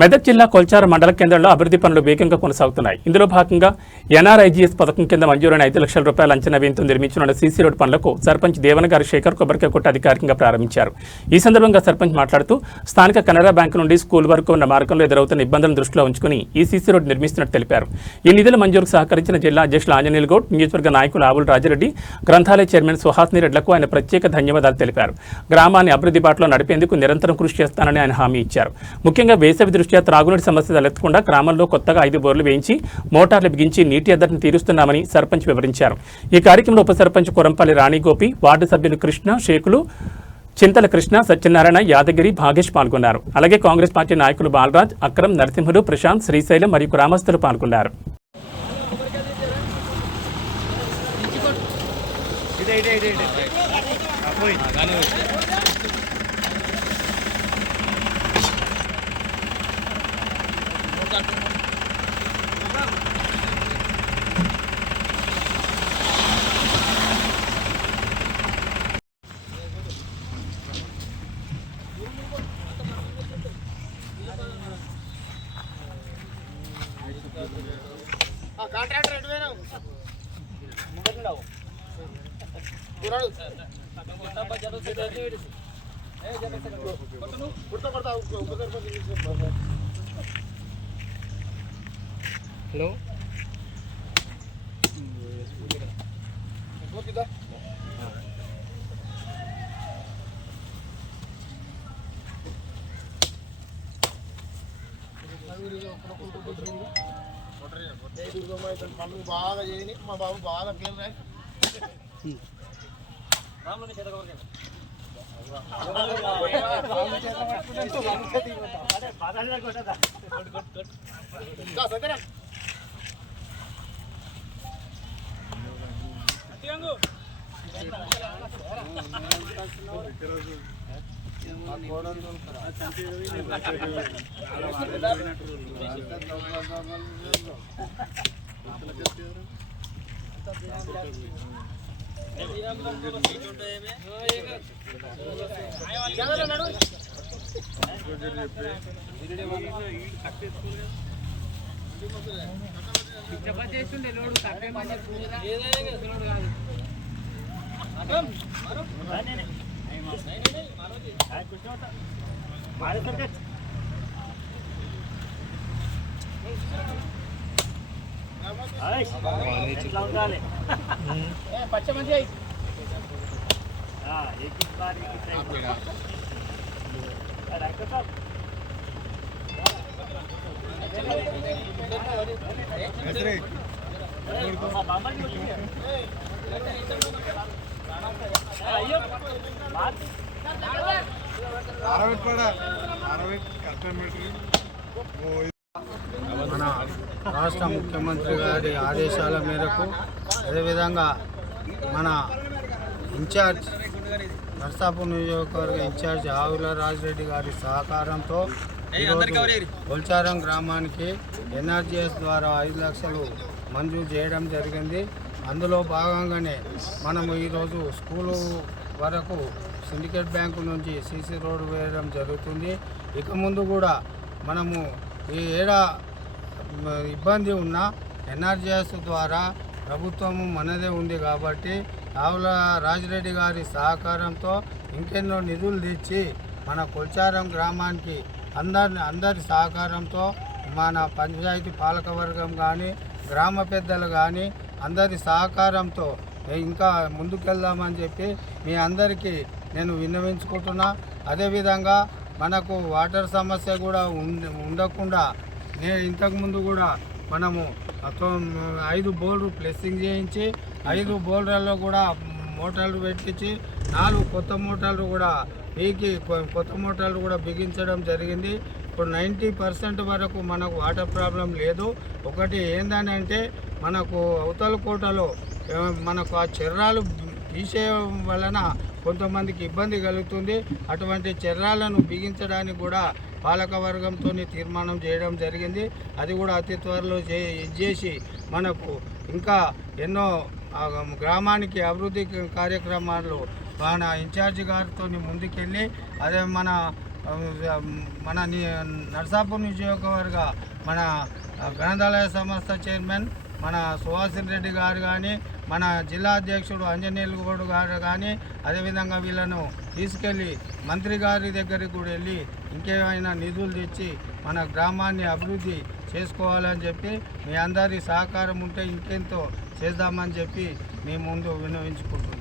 మెదక్ జిల్లా కొల్చారం మండల కేంద్రంలో అభివృద్ధి పనులు వేగంగా కొనసాగుతున్నాయి. ఇందులో భాగంగా ఎన్ఆర్ఐజీఎస్ పథకం కింద మంజూరైన 5 లక్షల రూపాయల అంచనా వ్యయంతో నిర్మించనున్న సీసీ రోడ్ పనులకు సర్పంచ్ దేవన గారి శేఖర్ కొబ్బరికాయ కొట్టి అధికారికంగా ప్రారంభించారు. ఈ సందర్భంగా సర్పంచ్ మాట్లాడుతూ స్థానిక కెనరా బ్యాంకు నుండి స్కూల్ వరకు ఉన్న మార్గంలో ఎదురవుతున్న ఇబ్బందులను దృష్టిలో ఉంచుకుని ఈ సీసీ రోడ్ నిర్మిస్తున్నట్టు తెలిపారు. ఈ నిధుల మంజూరుకు సహకరించిన జిల్లా అధ్యక్షులు ఆంజనేయులు గౌడ్, నియోజకవర్గ నాయకులు ఆవుల రాజరెడ్డి, గ్రంథాలయ చైర్మన్ సుహాస్ని రెడ్లకు ఆయన ప్రత్యేక ధన్యవాదాలు తెలిపారు. గ్రామాన్ని అభివృద్ధి బాటలో నడిపేందుకు నిరంతరం కృషి చేస్తానని ఆయన హామీ ఇచ్చారు. ముఖ్యంగా వేసవి దృష్ట్యా త్రాగునీటి సమస్య తలెత్తకుండా గ్రామంలో కొత్తగా 5 బోర్లు వేయించి మోటార్లు బిగించి నీటి ఎద్దడిని తీరుస్తున్నామని సర్పంచ్ వివరించారు. ఈ కార్యక్రమంలో ఉప సర్పంచ్ కొరంపల్లి రాణిగోపి, వార్డు సభ్యులు కృష్ణ, షేకులు, చింతల కృష్ణ, సత్యనారాయణ, యాదగిరి, భాగేష్ పాల్గొన్నారు. అలాగే కాంగ్రెస్ పార్టీ నాయకులు బాలరాజ్, అక్రమ్, నరసింహులు, ప్రశాంత్, శ్రీశైలం మరియు గ్రామస్తులు పాల్గొన్నారు. కాంట్రాక్టర్ ఎటు పోయినావు? హలో పనులు బాగా చేయని మా బాబు బాగా పేరు రాయి పచ్చమంది మన రాష్ట్ర ముఖ్యమంత్రి గారి ఆదేశాల మేరకు అదేవిధంగా మన ఇన్ఛార్జ్ నర్సాపూర్ నియోజకవర్గ ఇన్ఛార్జ్ ఆవుల రాజరెడ్డి గారి సహకారంతో కొల్చారం గ్రామానికి ఎన్ఆర్జీఎస్ ద్వారా 5 లక్షలు మంజూరు చేయడం జరిగింది. అందులో భాగంగానే మనము ఈరోజు స్కూలు వరకు సిండికేట్ బ్యాంకు నుంచి సీసీ రోడ్డు వేయడం జరుగుతుంది. ఇక ముందు కూడా మనము ఈ ఇబ్బంది ఉన్న ఎన్ఆర్జీఎస్ ద్వారా ప్రభుత్వము మనదే ఉంది కాబట్టి ఆవుల రాజిరెడ్డి గారి సహకారంతో ఇంకెన్నో నిధులు తెచ్చి మన కొల్చారం గ్రామానికి అందరి సహకారంతో మన పంచాయతీ పాలకవర్గం కానీ గ్రామ పెద్దలు కానీ అందరి సహకారంతో ఇంకా ముందుకెళ్దామని చెప్పి మీ అందరికీ నేను విన్నవించుకుంటున్నా. అదేవిధంగా మనకు వాటర్ సమస్య కూడా ఉండకుండా ఇంతకుముందు కూడా మనము 5 బోర్లు ప్లెస్సింగ్ చేయించి 5 బోర్లలో కూడా మోటార్లు పెట్టించి 4 కొత్త మోటార్లు కూడా కొత్త మోటార్లు కూడా బిగించడం జరిగింది. ఇప్పుడు 90% వరకు మనకు వాటర్ ప్రాబ్లం లేదు. ఒకటి ఏంటంటే మనకు అవతల కోటలో మనకు ఆ చెర్రాలు తీసేయడం వలన కొంతమందికి ఇబ్బంది కలుగుతుంది. అటువంటి చర్యలను బిగించడానికి కూడా పాలకవర్గంతో తీర్మానం చేయడం జరిగింది. అది కూడా అతి త్వరలో చేసి మనకు ఇంకా ఎన్నో గ్రామానికి అభివృద్ధి కార్యక్రమాలు మన ఇన్ఛార్జి గారితో ముందుకెళ్ళి అదే మన మన నర్సాపూర్ నియోజకవర్గ మన గ్రంథాలయ సంస్థ చైర్మన్ మన సుహాసిన్ రెడ్డి గారు కానీ, మన జిల్లా అధ్యక్షుడు అంజనేయులు గౌడ్ గారు కానీ, అదేవిధంగా వీళ్ళను తీసుకెళ్ళి మంత్రి గారి దగ్గరికి కూడా వెళ్ళి ఇంకేమైనా నిధులు తెచ్చి మన గ్రామాన్ని అభివృద్ధి చేసుకోవాలని చెప్పి మీ అందరి సహకారం ఉంటే ఇంకెంతో చేద్దామని చెప్పి మీ ముందు విన్నవించుకుంటున్నాం.